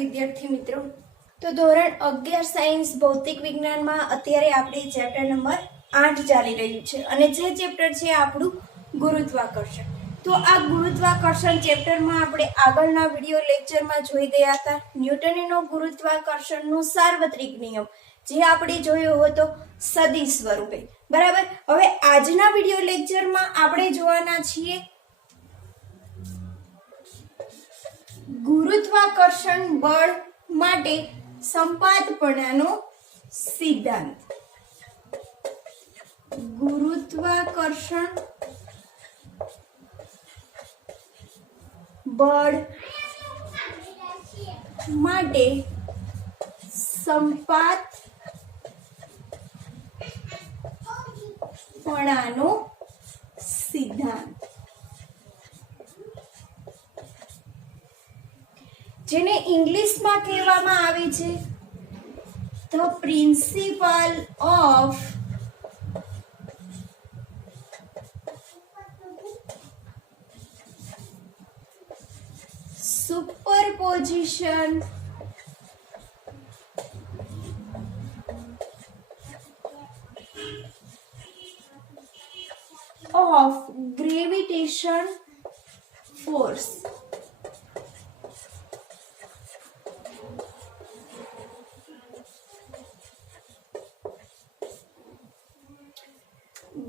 વિદ્યાર્થી મિત્રો, તો ધોરણ 11 સાયન્સ ભૌતિક વિજ્ઞાનમાં અત્યારે આપણે ચેપ્ટર નંબર 8 ચાલી રહ્યું છે અને જે ચેપ્ટર છે આપણું ગુરુત્વાકર્ષણ. તો આ ગુરુત્વાકર્ષણ ચેપ્ટરમાં આપણે આગળના વિડિયો લેક્ચરમાં જોઈ ગયા હતા ન્યૂટનનો ગુરુત્વાકર્ષણનો સાર્વત્રિક નિયમ, જે આપણે જોયો હતો સદિશ સ્વરૂપે. બરાબર. હવે આજના વિડિયો લેક્ચરમાં આપણે જોવાના છીએ ગુરુત્વાકર્ષણ બળ માટે સંપાતપણાનો સિદ્ધાંત. ગુરુત્વાકર્ષણ બળ માટે સંપાતપણાનો સિદ્ધાંત, જેને ઇંગ્લિશમાં કહેવામાં આવે છે the principal of superposition of gravitation force.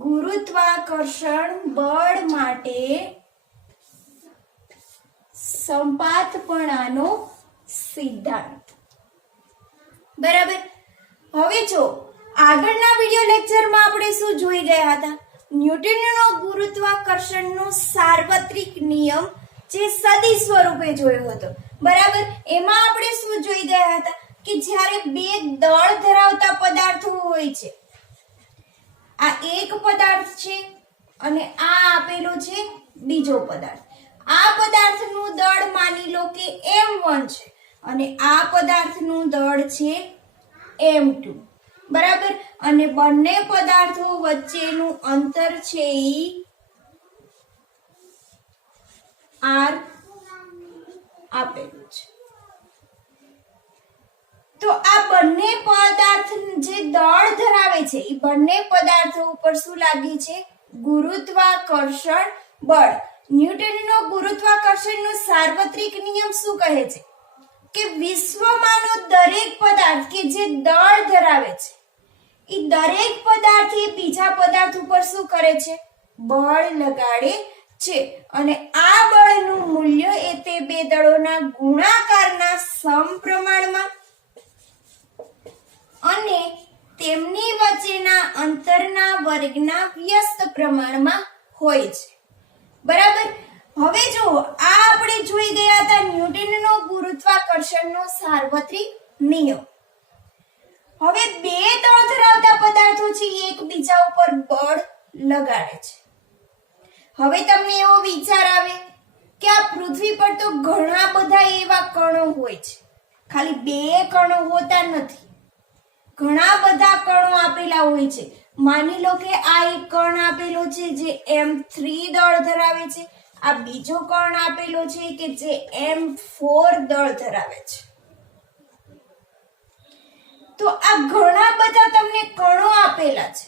ગુરુત્વાકર્ષણ બળ માટે સંપાતપણાનો સિદ્ધાંત. બરાબર. હવે જો આગળના વિડિયો લેક્ચરમાં આપણે શું જોઈ ગયા હતા? ન્યૂટનનો ગુરુત્વાકર્ષણનો સાર્વત્રિક નિયમ, જે સદિશ સ્વરૂપે જોયો હતો. બરાબર. એમાં આપણે શું જોઈ ગયા હતા કે જ્યારે બે દળ ધરાવતા પદાર્થો હોય છે, આ એક પદાર્થ છે અને આ આપેલો છે બીજો પદાર્થ. આ પદાર્થનું દળ માની લો કે m1 છે અને આ પદાર્થનું દળ છે m2. બરાબર. અને બંને પદાર્થો વચ્ચેનું અંતર છે r આપેલું છે. તો આ બંને પદાર્થ જે દળ ધરાવે છે એ બંને પદાર્થો ઉપર શું લાગે છે? ગુરુત્વાકર્ષણ બળ. ન્યૂટનનો ગુરુત્વાકર્ષણનો સાર્વત્રિક નિયમ શું કહે છે કે વિશ્વમાંનો દરેક પદાર્થ કે જે દળ ધરાવે છે એ દરેક પદાર્થ એ બીજા પદાર્થ ઉપર શું કરે છે? બળ લગાડે છે. અને આ બળનું મૂલ્ય એ તે બે દળોના ગુણાકારના સમપ્રમાણમાં અને તેમની વચ્ચેના અંતરના વર્ગના વ્યસ્ત પ્રમાણમાં હોય છે. બરાબર. હવે જો આ આપણે જોઈ ગયા હતા ન્યૂટનનો ગુરુત્વાકર્ષણનો સાર્વત્રિક નિયમ. હવે બે દળ ધરાવતા પદાર્થો છે એકબીજા ઉપર બળ લગાડે છે. હવે તમને એવો વિચાર આવે કે આ પૃથ્વી પર તો ઘણા બધા એવા કણો હોય છે, ખાલી બે કણો હોતા નથી, ઘણા બધા કણો આપેલા હોય છે. માની લો કે આ એક કણ આપેલો છે જે m3 દળ ધરાવે છે, આ બીજો કણ આપેલો છે કે જે m4 દળ ધરાવે છે. તો આ ઘણા બધા તમને કણો આપેલા છે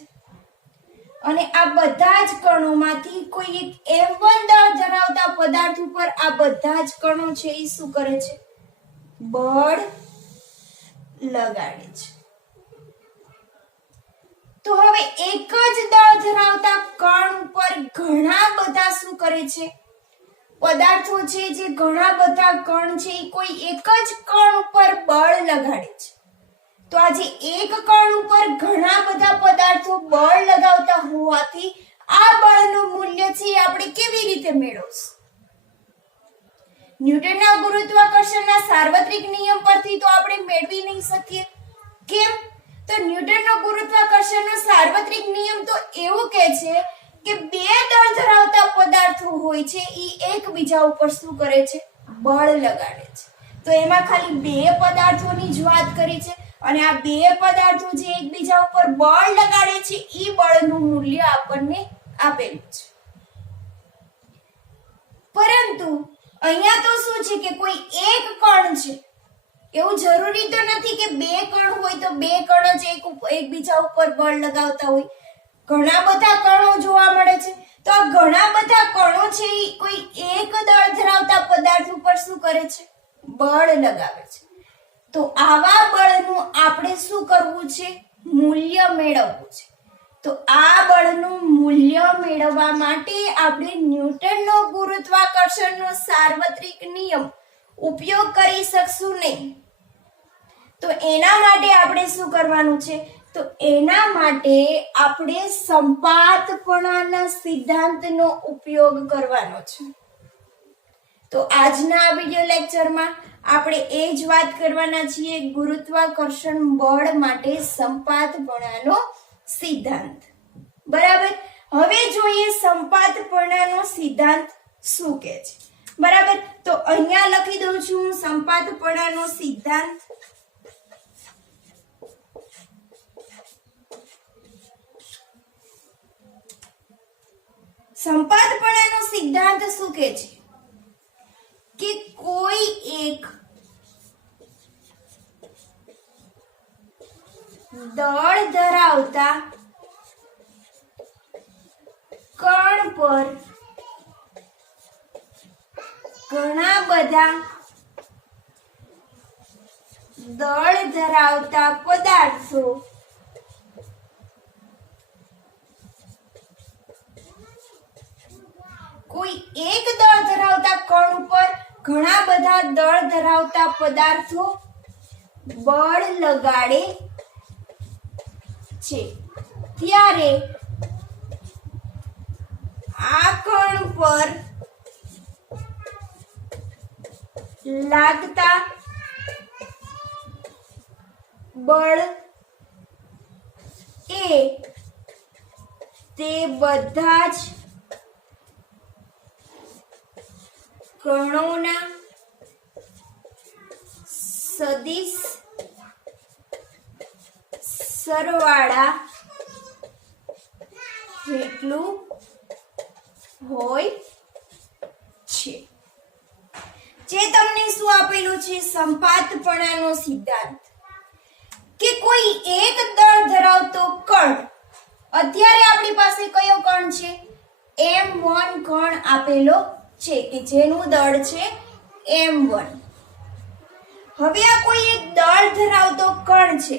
અને આ બધા જ કણોમાંથી કોઈ એક m1 દળ ધરાવતા પદાર્થ ઉપર આ બધા જ કણો છે એ શું કરે છે? બળ લગાડે છે. તો હવે એક જ દળ ધરાવતા કણ ઉપર ઘણા બધા શું કરે છે? પદાર્થો છે, જે ઘણા બધા કણ છે એ કોઈ એક જ કણ ઉપર બળ લગાડે છે. તો આજે એક કણ ઉપર ઘણા બધા પદાર્થો બળ લગાવતા હોવાથી આ બળનું મૂલ્ય છે આપણે કેવી રીતે મેળવશું? ન્યૂટનના ગુરુત્વાકર્ષણના સાર્વત્રિક નિયમ પરથી તો આપણે મેળવી નહીં શકીએ. કેમ? તો ન્યૂટનનો ગુરુત્વાકર્ષણનો સાર્વત્રિક નિયમ તો એવું કહે છે કે બે દળ ધરાવતા પદાર્થો હોય છે એ એકબીજા ઉપર શું કરે છે? બળ લગાડે છે. તો એમાં ખાલી બે પદાર્થોની જ વાત કરી છે અને આ બે પદાર્થો જે એકબીજા ઉપર બળ લગાડે છે એ બળનું મૂલ્ય આપણને આપેલું છે. પરંતુ અહીંયા તો શું છે કે કોઈ એક કણ છે એવું જરૂરી તો નથી કે બે કણ હોય તો બે કણ જ એકબીજા ઉપર બળ લગાવતા હોય. ઘણા બધા કણો જોવા મળે છે. તો આ ઘણા બધા કણો છે એ કોઈ એક દળ ધરાવતા પદાર્થ ઉપર શું કરે છે? બળ લગાવે છે. તો આવા બળનું આપણે શું કરવું છે? મૂલ્ય મેળવવું છે. તો આ બળનું મૂલ્ય મેળવવા માટે આપણે ન્યૂટનનો ગુરુત્વાકર્ષણનો સાર્વત્રિક નિયમ ઉપયોગ કરી શકશું નહીં. તો એના માટે આપણે શું કરવાનું છે? તો એના માટે આપણે સંપાતપણાના સિદ્ધાંતનો ઉપયોગ કરવાનો છે. તો આજના આ વિડિયો લેક્ચરમાં આપણે એ જ વાત કરવાના છીએ, ગુરુત્વાકર્ષણ બળ માટે સંપાતપણાનો સિદ્ધાંત. બરાબર. હવે જોઈએ સંપાતપણાનો સિદ્ધાંત શું કહે છે. બરાબર. તો અહીંયા લખી દઉં છું સંપાતપણાનો સિદ્ધાંત. સંપાતપણાનો સિદ્ધાંત શું કહે છે કે કોઈ એક દળ ધરાવતા કણ પર ઘણા બધા દળ ધરાવતા પદાર્થો કોઈ એક દળ ધરાવતા કણ ઉપર ઘણા બધા દળ ધરાવતા પદાર્થો બળ લગાડે છે, ત્યારે આ કણ પર લાગતા બળ એ તે બધા જ કણોના સદિશ સરવાળા જેટલું હોય છે. જે તમને શું આપેલું છે? સંપાતપણાનો સિદ્ધાંત. કે કોઈ એક દળ ધરાવતો કણ, અત્યારે આપણી પાસે કયો કણ છે? m1 કણ આપેલો છે કે જેનું દળ છે m1. હવે આ કોઈ એક દળ ધરાવતો કણ છે,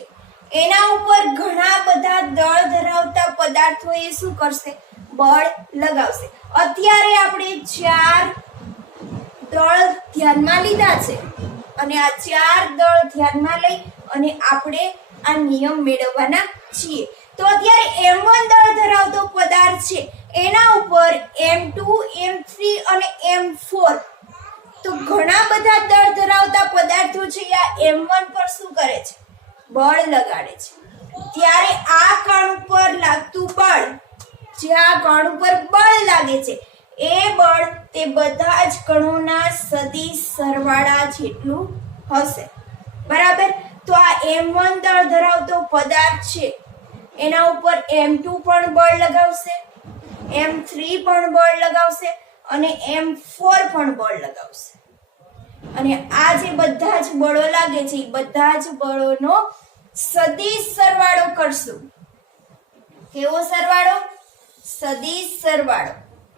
એના ઉપર ઘણા બધા દળ ધરાવતા પદાર્થો એ શું કરશે? બળ લગાવશે. અત્યારે આપણે 4 દળ ધ્યાનમાં લીધા છે અને આ 4 દળ ધ્યાનમાં લઈ અને આપણે આ નિયમ મેળવવાના છીએ. તો અત્યારે m1 દળ ધરાવતો પદાર્થ છે, એના ઉપર m2, m3 અને m4, તો ઘણા બધા દળ ધરાવતા પદાર્થો છે આ m1 પર શું કરે છે? બળ લગાડે છે. ત્યારે આ કણ ઉપર લાગતું બળ, જે આ કણ ઉપર બળ લાગે છે, એ બળ તે બધા જ કણોના સદિશ સરવાળા જેટલું હશે. બરાબર. તો આ m1 દળ ધરાવતો પદાર્થ છે, એના ઉપર m2 પણ બળ લગાવશે, m3 પણ બળ લગાવશે અને m4 પણ બળ લગાવશે. અને આ જે બધા જ બળો લાગે છે એ બધા જ બળોનો સદિશ સરવાળો કરશું. કેવો સરવાળો? સદિશ સરવાળો.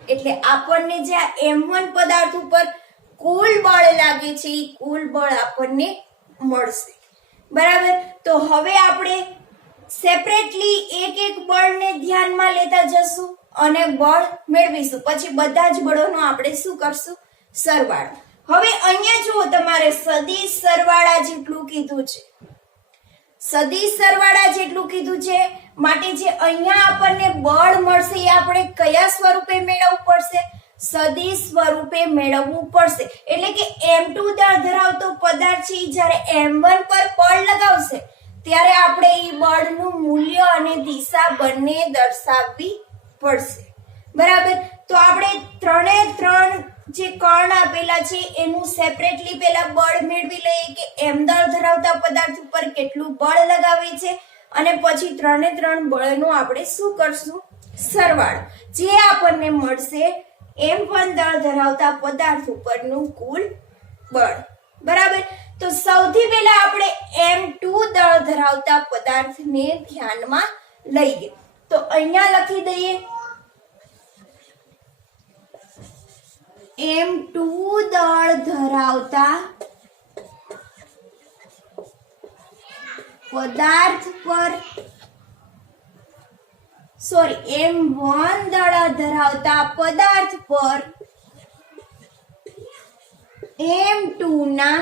એટલે આપણને જે આ m1 પદાર્થ ઉપર કુલ બળ લાગે છે એ કુલ બળ આપણને મળશે. બરાબર. તો હવે આપણે સેપરેટલી એક એક બળને ધ્યાનમાં લેતા જશું અને બળ મેળવીશું. પછી બધા જ બળોનો આપણે શું કરશું? સરવાળો. હવે અહીંયા જુઓ, તમારે સદિશ સરવાળા જેટલું કીધું છે. સદિશ સરવાળા જેટલું કીધું છે માટે જે અહીંયા આપણને બળ મળશે એ આપણે કયા સ્વરૂપે મેળવવું પડશે? સદિશ સ્વરૂપે મેળવવું પડશે. એટલે કે m2 દળ ધરાવતો પદાર્થ છે જ્યારે m1 પર બળ લગાવશે ત્યારે આપણે એ બળનું મૂલ્ય અને દિશા બંને દર્શાવવી પડશે. બરાબર. તો આપણે 3 જે કણ આપેલા છે એનું સેપરેટલી પહેલા બળ મેળવી લઈએ કે m દળ ધરાવતા પદાર્થ ઉપર કેટલું બળ લગાવે છે અને પછી 3 બળનો આપણે શું કરશું? સરવાળો. જે આપણને મળશે m1 દળ ધરાવતા પદાર્થ ઉપરનું કુલ બળ. બરાબર. તો સૌથી પહેલા આપણે M2 દળ ધરાવતા પદાર્થને ધ્યાનમાં લઈએ. તો અહીંયા લખી દઈએ M2 દળ ધરાવતા પદાર્થ પર M1 દળ ધરાવતા પદાર્થ પર M2 ના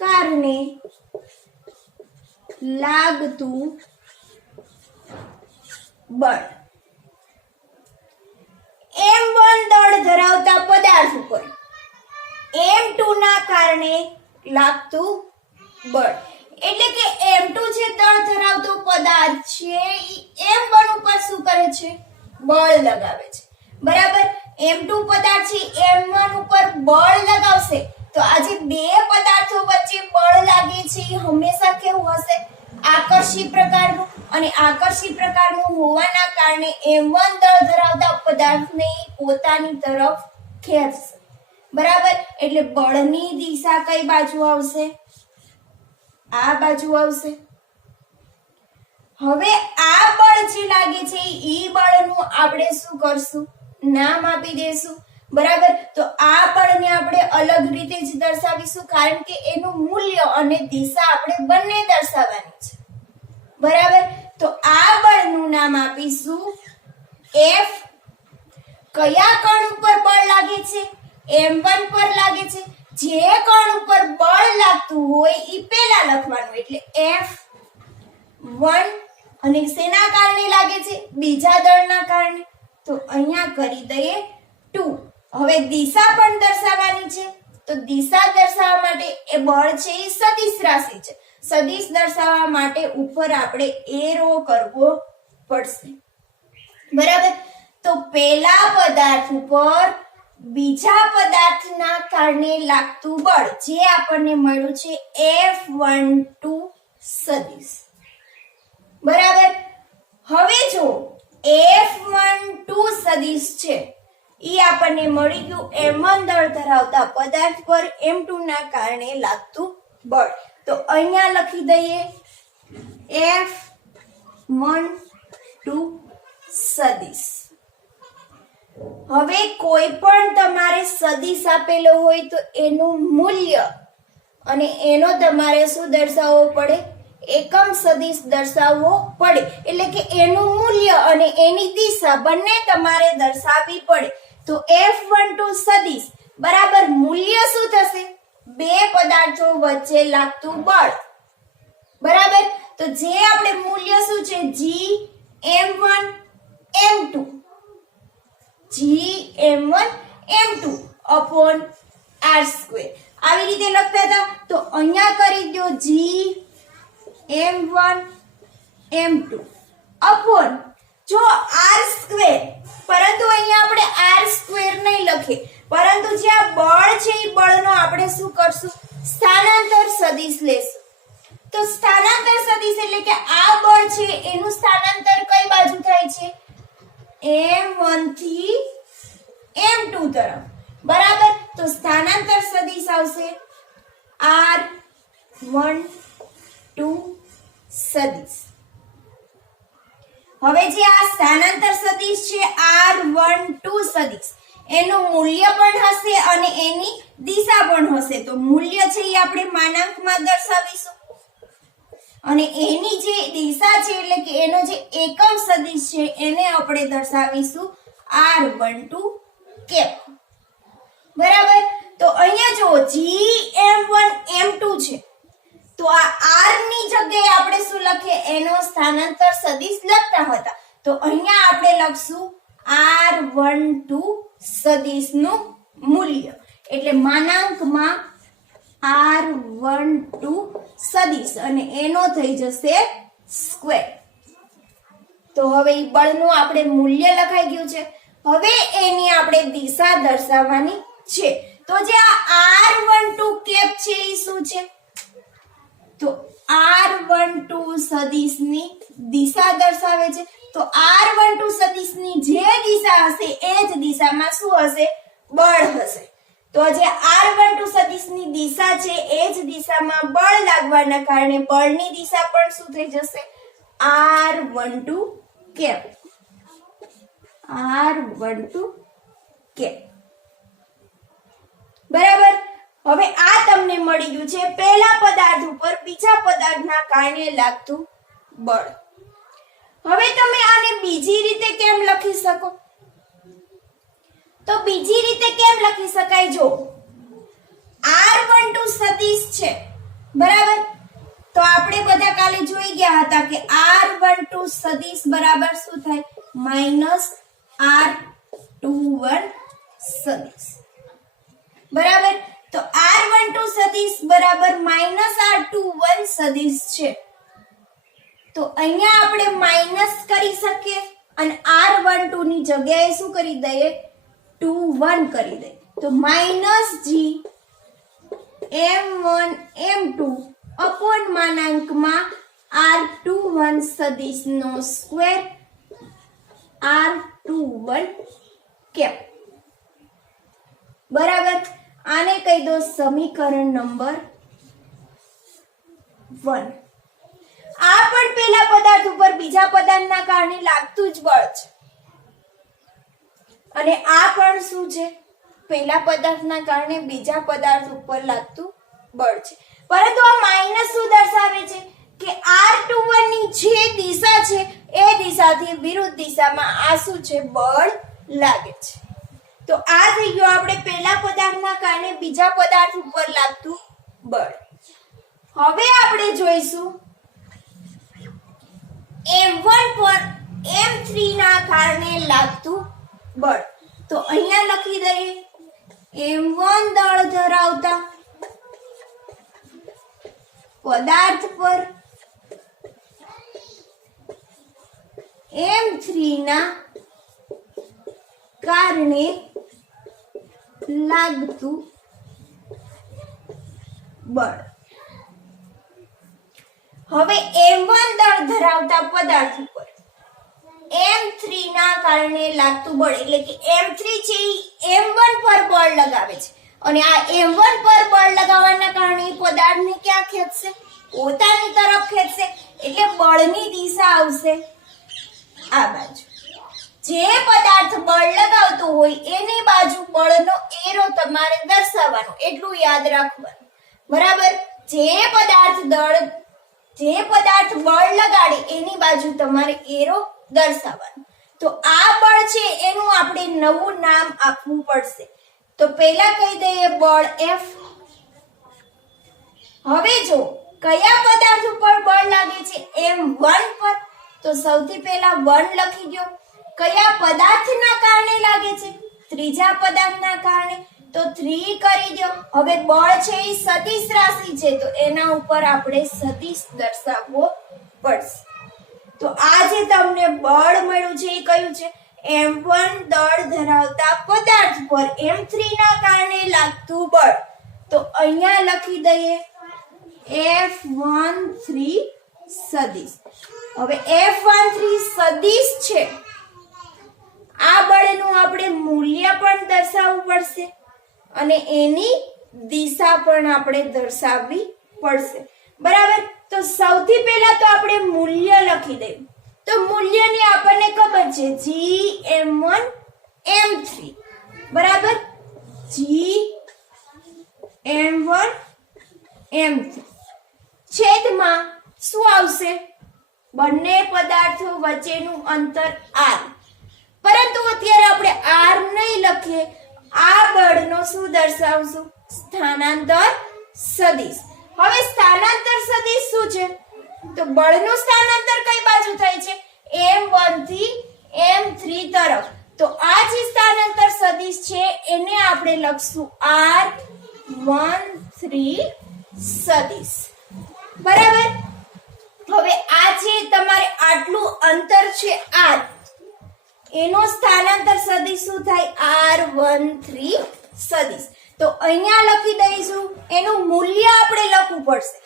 કારણે લાગતું બળ. M1 દળ ધરાવતા પદાર્થ ઉપર M2 ના કારણે લાગતું બળ એટલે કે M2 જે દળ ધરાવતો પદાર્થ છે એ M1 ઉપર શું કરે છે? બળ લગાવે છે. બરાબર. M2 પદાર્થ છે M1 ઉપર બળ લગાવશે તો આ જે બે પદાર્થો વચ્ચે બળ લાગે છે એ હંમેશા કેવું હશે? આકર્ષી પ્રકારનું. અને આકર્ષી પ્રકારનું હોવાના કારણે M1 દળ ધરાવતા પદાર્થને પોતાની તરફ ખેંચશે. બરાબર. એટલે બળની દિશા કઈ બાજુ આવશે? આ બાજુ આવશે. હવે આ બળ જે લાગે છે એ બળનું આપણે શું કરશું? નામ આપી દેશું. બરાબર. તો આ બળને આપણે અલગ રીતે જ દર્શાવીશું કારણ કે એનું મૂલ્ય અને દિશા આપણે બંને દર્શાવવાની છે. બરાબર. તો આ બળનું નામ આપીશું F. કયા કણ ઉપર બળ લાગે છે? M1 પર લાગે છે. જે કણ ઉપર બળ લાગતું હોય એ પહેલા લખવાનું એટલે F1. અને શેના કારણે લાગે છે? બીજા દળના કારણે. તો અહીંયા કરી દઈએ 2. હવે દિશા પણ દર્શાવવાની છે. તો દિશા દર્શાવવા માટે એ બળ છે એ સદિશ રાશિ છે. સદિશ દર્શાવવા માટે ઉપર આપણે એરો કરવો પડશે. બરાબર. તો પહેલા પદાર્થ ઉપર બીજા પદાર્થના કારણે લાગતું બળ જે આપણને મળ્યું છે F12 સદિશ. બરાબર. હવે જો F12 સદિશ છે ઈ આપણને મળી ગયું M1 દળ ધરાવતા પદાર્થ પર M2 ના કારણે લાગતું બળ. તો અહીંયા લખી દઈએ F12 સદિશ. હવે કોઈ પણ તમારે સદિશ આપેલો હોય તો એનું મૂલ્ય અને એનો તમારે શું દર્શાવવો પડે? એકમ સદિશ દર્શાવવો પડે. એટલે કે એનું મૂલ્ય અને એની દિશા બંને તમારે દર્શાવવી પડે. તો F12 સદિશ બરાબર મૂલ્ય શું થશે? બે પદાર્થો વચ્ચે લાગતું બળ. બરાબર. તો જે આપણે મૂલ્ય શું છે? Gm1 m2 Gm1 m2 upon r². આવી રીતે લખતા હતા. તો અહીંયા કરી દો Gm1 m2 upon જો r². પરંતુ અહીંયા આપણે r² નહીં લખીએ પરંતુ જે આ બળ છે એ બળનો આપણે શું કરશું? સ્થાનાંતર સદિશ લેશું. તો સ્થાનાંતર સદિશ એટલે કે આ બળ છે એનું સ્થાનાંતર કઈ બાજુ થાય છે? M1 થી M2 તરફ. બરાબર. તો સ્થાનાંતર સદિશ આવશે R12 સદિશ. હવે જે આ સ્થાનાંતર સદિશ છે R12 સદિશ એનું મૂલ્ય પણ હશે અને એની દિશા પણ હશે. તો મૂલ્ય છે એ આપણે માનાંકમાં દર્શાવીશું અને એની જે દિશા છે એટલે કે એનો જે એકમ સદિશ છે એને આપણે દર્શાવીશું R12 કેપ. બરાબર. તો અહીંયા જો Gm1 m2 છે તો આ r ની જગ્યાએ આપણે શું લખીએ? એનો સ્થાનાંતર સદિશ લખતા હતા. તો અહીંયા આપણે લખશું R12 સદિશનું મૂલ્ય એટલે માનાંકમાં R12 સદિશ અને એનો થઈ જશે સ્ક્વેર. તો હવે ઈ બળનું આપણે મૂલ્ય લખાઈ ગયું છે. હવે એની આપણે દિશા દર્શાવવાની છે. તો જે આ R12 કેપ છે એ શું છે? તો R12 સદિશની દિશા દર્શાવે છે. તો R12 સદિશની જે દિશા હશે એ જ દિશામાં શું હશે? બળ હશે. તો જે r12 સદિશની દિશા છે એ જ દિશામાં બળ લાગવાના કારણે બળની દિશા પણ શું થઈ જશે r12 કેપ r12 કેપ બરાબર. હવે આ તમને મળી ગયું છે પહેલા પદાર્થ ઉપર બીજા પદાર્થના કારણે લાગતું બળ. હવે તમે આને બીજી રીતે કેમ લખી શકો? તો બીજી રીતે કેમ લખી શકાય? જો r12 સદિશ છે બરાબર, તો આપણે બધા કાલે જોઈ ગયા હતા કે r12 સદિશ બરાબર શું થાય -r21 સદિશ બરાબર. તો r12 સદિશ બરાબર -r21 સદિશ છે. તો અહીંયા આપણે માઈનસ કરી શકીએ અને r12 ની જગ્યાએ શું કરી દઈએ 21 કરી દઈએ. તો -g m1 m2 અપોન માનાંકમાં r21 સદિશનો સ્ક્વેર r21 કેપ બરાબર. આને કહી દો સમીકરણ નંબર 1. આ પણ પેલા પદાર્થ ઉપર બીજા પદાર્થના કારણે લાગતું જ બળ છે અને આ પણ શું છે પેલા પદાર્થના કારણે બીજા પદાર્થ ઉપર લાગતું બળ છે. પરંતુ આ માઈનસ શું દર્શાવે છે કે r21 ની જે દિશા છે એ દિશાથી વિરુદ્ધ દિશામાં આ શું છે બળ લાગે છે. તો આ થઈ ગયું આપણે પેલા પદાર્થના કારણે બીજા પદાર્થ ઉપર લાગતું બળ. હવે આપણે જોઈશું m1 પર m3 ના કારણે લાગતું બળ. તો અહીંયા લખી દઈએ m1 દળ ધરાવતા પદાર્થ પર m3 ના કારણે લાગતું બળ. હવે m1 દળ ધરાવતા પદાર્થ ઉપર m3 ના કારણે લાગતું બળ એટલે કે m3 છે m1 પર બળ લગાવે છે અને આ m1 પર બળ લગાવવાના કારણે પદાર્થને ક્યાં ખેંચશે પોતાની તરફ ખેંચશે એટલે બળની દિશા આવશે આ બાજુ. જે પદાર્થ બળ લગાવતો હોય એની બાજુ બળનો એરો તમારે દર્શાવવાનો એટલું યાદ રાખવાનું બરાબર. જે પદાર્થ બળ લગાડે એની બાજુ તમારે એરો દર્શાવવાનો. તો આ બળ છે એનું આપણે નવું નામ આપવું પડશે. તો પહેલા કહી દઈએ બળ F. હવે જો કયા પદાર્થ ઉપર બળ લાગે છે m1 પર, તો સૌથી પહેલા 1 લખી દો. કયા પદાર્થના કારણે લાગે છે ત્રીજા પદાર્થના કારણે, તો 3 કરી દો. હવે બળ છે એ સદિશ રાશિ છે તો એના ઉપર આપણે સદિશ દર્શાવવો પડશે. તો આ જે તમને બળ મળ્યું છે એ કયું છે m1 દળ ધરાવતા પદાર્થ પર m3 ના કારણે લાગતું બળ. તો અહીંયા લખી દઈએ F13 સદિશ. હવે F13 સદિશ છે આ બળનું આપણે મૂલ્ય પણ દર્શાવવું પડશે અને એની દિશા પણ આપણે દર્શાવવી પડશે બરાબર. તો સૌથી પહેલા તો આપણે મૂલ્ય લખી દઈએ. તો મૂલ્યની આપણને ખબર છે g m1 m3 બરાબર. g m1 m3 છેદમાં શું આવશે બંને પદાર્થો વચ્ચેનું અંતર r. પરંતુ અત્યારે આપણે r નહીં લખીએ, આ બળનો શું દર્શાવશું સ્થાનાંતર સદિશ. હવે સ્થાનાંતર સદિશ શું છે તો બળનું સ્થાનાંતર કઈ બાજુ થાય છે m1 થી m3 તરફ. તો આ જે સ્થાનાંતર સદિશ છે એને આપણે લખશું r13 સદિશ બરાબર. હવે આ જે તમારે આટલું અંતર છે r એનો સ્થાનાંતર સદિશ શું થાય r13 સદિશ. તો અહીંયા લખી દઈશું એનું મૂલ્ય આપણે લખવું પડશે.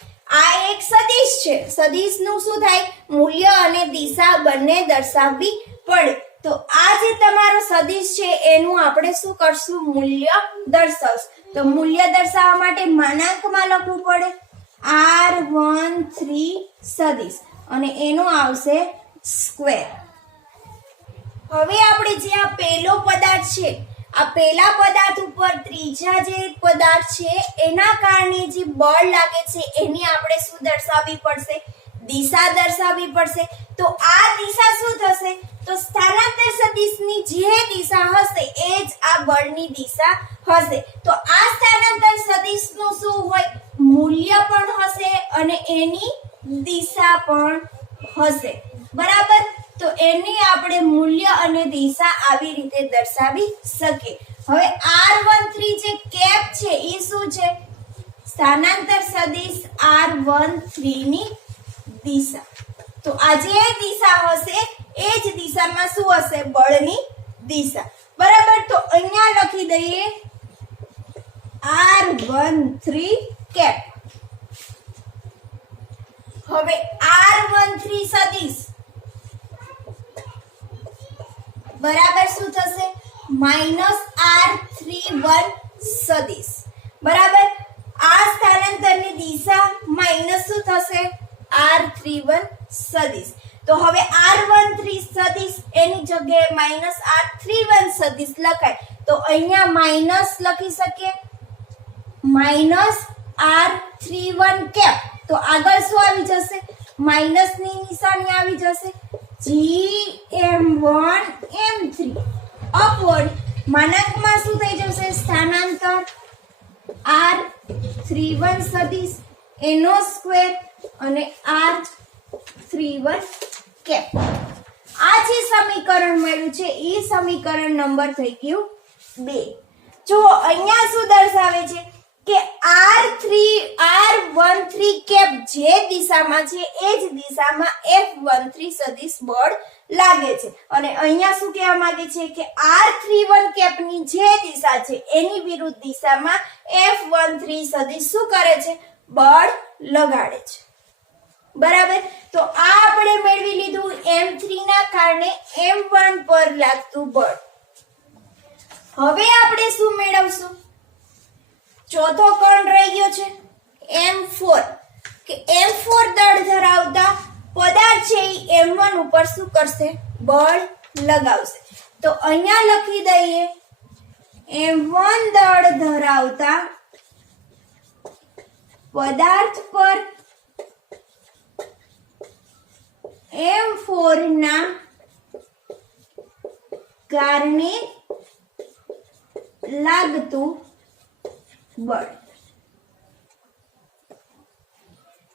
આ એક સદિશ છે, સદિશનું શું થાય મૂલ્ય અને દિશા બંને દર્શાવવી પડે. તો આ જે તમારો સદિશ છે એનું આપણે શું કરશું? મૂલ્ય દર્શાવશું. તો મૂલ્ય દર્શાવવા માટે માનાંકમાં લખવું પડે R13 સદિશ અને એનું આવશે સ્ક્વેર. હવે આપણે જે આ પહેલો પદાર્થ છે, આ પહેલા પદાર્થ ઉપર ત્રીજા જે પદાર્થ છે એના કારણે જે બળ લાગે છે એની આપણે શું દર્શાવવી પડશે? દિશા દર્શાવવી પડશે. તો આ દિશા શું થશે? તો સ્થાનાંતર સદિશની જે દિશા હશે એ જ આ બળની દિશા હશે. તો આ સ્થાનાંતર સદિશનું શું હોય? મૂલ્ય પણ હશે અને એની દિશા પણ હશે. બરાબર? તો એની આપણે મૂલ્ય અને દિશા આવી રીતે દર્શાવી શકીએ. હવે R13 જે કેપ છે એ શું છે? સ્થાનાંતર સદિશ R13 ની દિશા. તો આ જે દિશા હશે એ જ દિશામાં શું હશે? બળની દિશા. બરાબર? તો અહીંયા લખી દઈએ R13 કેપ. હવે R13 સદિશ બરાબર શું થશે? -R31 સદિશ. બરાબર? આ સ્થાનાંતરની દિશા માઈનસ શું થશે? R31 સદિશ. તો હવે R13 સદિશ એની જગ્યાએ -R31 સદિશ લખાય. તો અહીંયા માઈનસ લખી શકીએ -R31 કેપ. તો આગળ શું આવી જશે? માઈનસ ની નિશાની આવી જશે. GM1 M3 અપવર્ડ માનાંકમાં શું થઈ જશે? સ્થાનાંતર R31 સદિશ એનો સ્ક્વેર અને R31 કેપ. આ જે સમીકરણ મળ્યું છે એ સમીકરણ નંબર થઈ ગયું 2. જો અહીંયા શું દર્શાવે છે કે R13 કેપ જે દિશામાં છે એ જ દિશામાં F13 સદિશ બળ લાગે છે. અને અહીંયા શું કહેવા માંગે છે કે R31 કેપની જે દિશા છે એની વિરુદ્ધ દિશામાં F13 સદિશ શું કરે છે? બળ લગાડે છે. બરાબર? તો આ આપણે મેળવી લીધું M3 ના કારણે M1 પર લાગતું બળ. હવે આપણે શું મેળવશું? ચોથો કોણ રહી ગયો છે? M4 કે M4 દળ ધરાવતા પદાર્થ છે એ M1 ઉપર શું કરશે? બળ લગાવશે. તો અહીંયા લખી દઈએ M1 દળ ધરાવતા પદાર્થ પર M4 ના કારણે લાગતું બળ.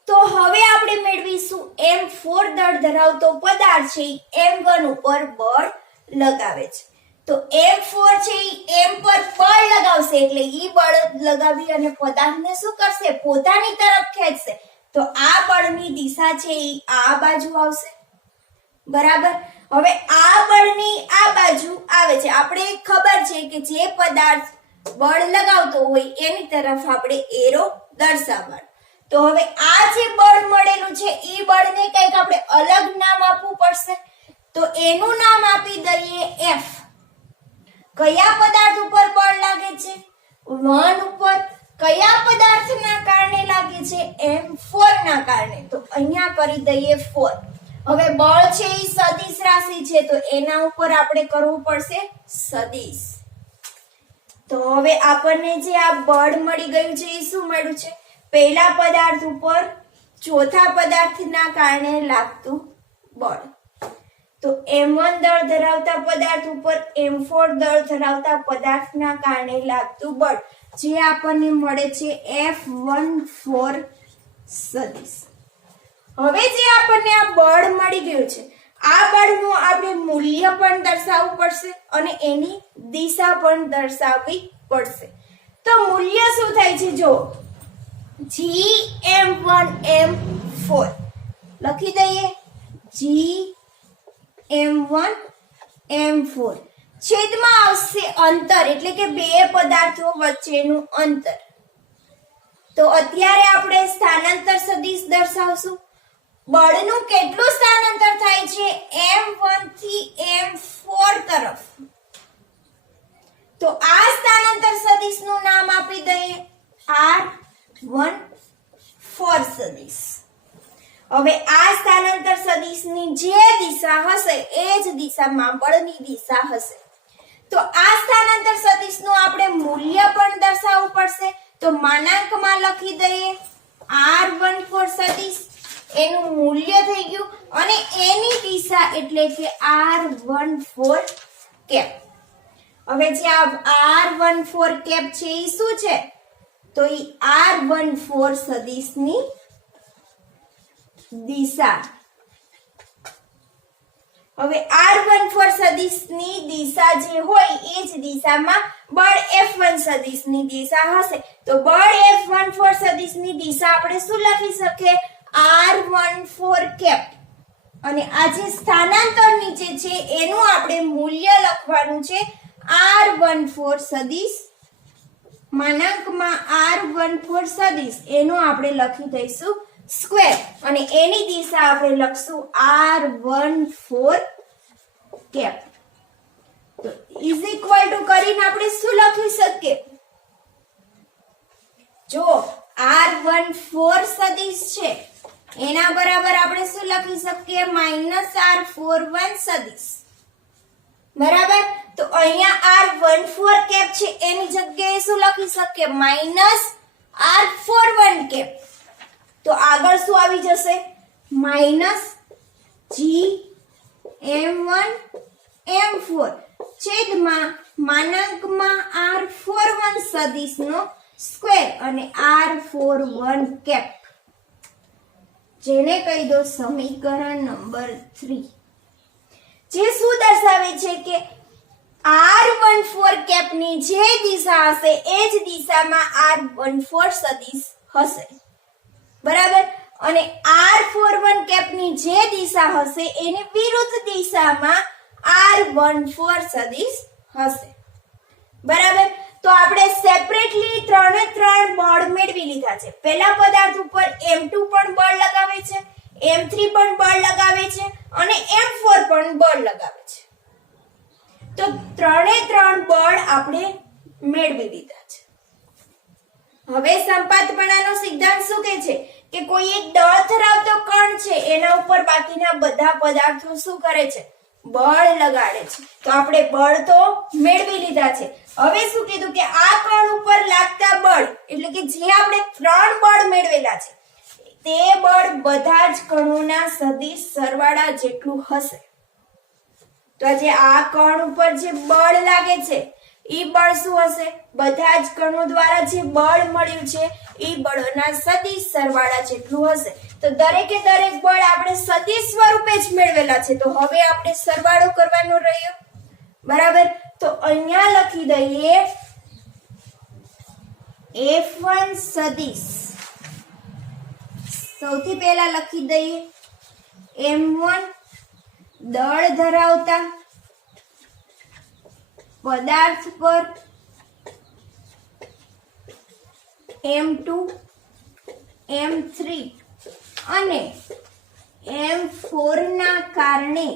તો હવે આપણે મેળવીશું M4 દળ ધરાવતો પદાર્થ છે M1 ઉપર બળ લગાવે છે. તો M4 છે M પર બળ લગાવશે એટલે ઈ બળ લગાવી અને પદાર્થને શું કરશે? પોતાની તરફ ખેંચશે. તો આ બળની દિશા છે ઈ આ બાજુ આવશે. બરાબર? હવે આ બળની આ બાજુ આવે છે. આપણે ખબર છે કે જે પદાર્થ બળ લગાવતો હોય એની તરફ આપણે એરો દર્શાવવાનો. તો હવે આ જે બળ મળેલું છે એ બળને કંઈક આપણે અલગ નામ આપવું પડશે. તો એનું નામ આપી દઈએ F. કયા પદાર્થ ઉપર બળ લાગે છે? 1 ઉપર. કયા પદાર્થના કારણે લાગે છે? M4 ના કારણે. તો અહીંયા કરી દઈએ 4. હવે બળ છે એ સદિશ રાશિ છે તો એના ઉપર આપણે કરવું પડશે સદિશ. તો હવે આપણને જે આ બળ મળી ગયું છે એ શું મળ્યું છે? પહેલા પદાર્થ ઉપર ચોથા પદાર્થના કારણે લાગતું બળ. તો M1 દળ ધરાવતા પદાર્થ ઉપર M4 દળ ધરાવતા પદાર્થના કારણે લાગતું બળ જે આપણને મળે છે F14 સદિશ. હવે જે આપણને આ બળ મળી ગયું છે આ બળનું આપણે મૂલ્ય પણ દર્શાવવું પડશે અને એની દિશા પણ દર્શાવવી પડશે. તો મૂલ્ય શું થાય છે? જો GM1 M4 લખી દઈએ. GM1 M4 છેદમાં આવશે અંતર એટલે કે બે પદાર્થો વચ્ચેનું અંતર. તો અત્યારે આપણે સ્થાનાંતર સદિશ દર્શાવશું. બળનું કેટલું સ્થાનાંતર થાય છે m1 થી m4 તરફ. તો આ સ્થાનાંતર સદિશનું નામ આપી દઈએ r14 સદિશ. હવે આ સ્થાનાંતર સદિશની જે દિશા હશે એ જ દિશામાં બળની દિશા હશે. તો આ સ્થાનાંતર સદિશનું આપણે મૂલ્ય પણ દર્શાવવું પડશે. તો માનાંકમાં લખી દઈએ r14 સદિશ, એનું મૂલ્ય થઈ ગયું અને એની દિશા એટલે કે r14 કેપ. હવે જે આ r14 કેપ છે એ શું છે? તો એ r14 સદિશની દિશા. હવે r14 સદિશની દિશા જે હોય એ જ દિશામાં બળ F1 સદિશની દિશા હશે. તો બળ F14 સદિશની દિશા આપણે શું લખી શકીએ? r14 cap. અને આ જે સ્થાનાંતર નીચે છે એનું આપણે મૂલ્ય લખવાનું છે r14 સદિશ, માનાંકમાં r14 સદિશ, એનું આપણે લખી દઈશું સ્ક્વેર અને એની દિશા આપણે લખશું r14 કેપ. તો ઇઝ ઇક્વલ ટુ કરીને આપણે શું લખી શકીએ? જો r14 સદિશ છે એના બરાબર આપણે શું લખી શકીએ? -r41 સદિશ. બરાબર. તો અહીંયા r14 કેપ છે એની જગ્યાએ શું લખી શકીએ? -r41 cap. તો આગળ શું આવી જશે? -gm1 m4 છેદમાં માનાંકમાં r41 સદિશનો સ્ક્વેર અને r41 કેપ, જેને કહી દો સમીકરણ નંબર 3. જે શું દર્શાવે છે કે r14 કેપની જે દિશા હશે એ જ દિશામાં r14 સદિશ હશે. બરાબર. અને r41 કેપની જે દિશા હશે એની વિરુદ્ધ દિશામાં r14 સદિશ હશે. બરાબર. તો આપણે સેપરેટલી ત્રણે ત્રણ બળ મેળવી લીધા છે. પહેલા પદાર્થ ઉપર m2 પણ બળ લગાવે છે, m3 પણ બળ લગાવે છે અને m4 પણ બળ લગાવે છે. તો ત્રણે ત્રણ બળ આપણે મેળવી લીધા છે. હવે સંપાતપણાનો સિદ્ધાંત શું કહે છે કે કોઈ એક દળ ધરાવતો કણ છે એના ઉપર બાકીના બધા પદાર્થો શું કરે છે? બળ લગાડે છે. તો આપણે બળ તો મેળવી લીધા છે. હવે શું કીધું કે આ કણ ઉપર લાગતા બળ એટલે કે જે આપણે ત્રણ બળ મેળવેલા છે તે બળ બધા જ કણોના સદિશ સરવાળા જેટલું હશે. તો આજે આ કણ ઉપર જે બળ લાગે છે એ બળ શું હશે? બધા જ કણો દ્વારા જે બળ મળ્યું છે એ બળોના સદિશ સરવાળા જેટલું હશે. તો દરેકે દરેક બળ આપણે સદિશ સ્વરૂપે જ મેળવેલા છે. તો હવે આપણે સરવાળો કરવાનો રહ્યો. બરાબર. તો અહીંયા લખી દઈએ F1 સદિશ. સૌથી પહેલા લખી દઈએ m1 દળ ધરાવતા પદાર્થ પર m2 m3 અને m4 ના કારણે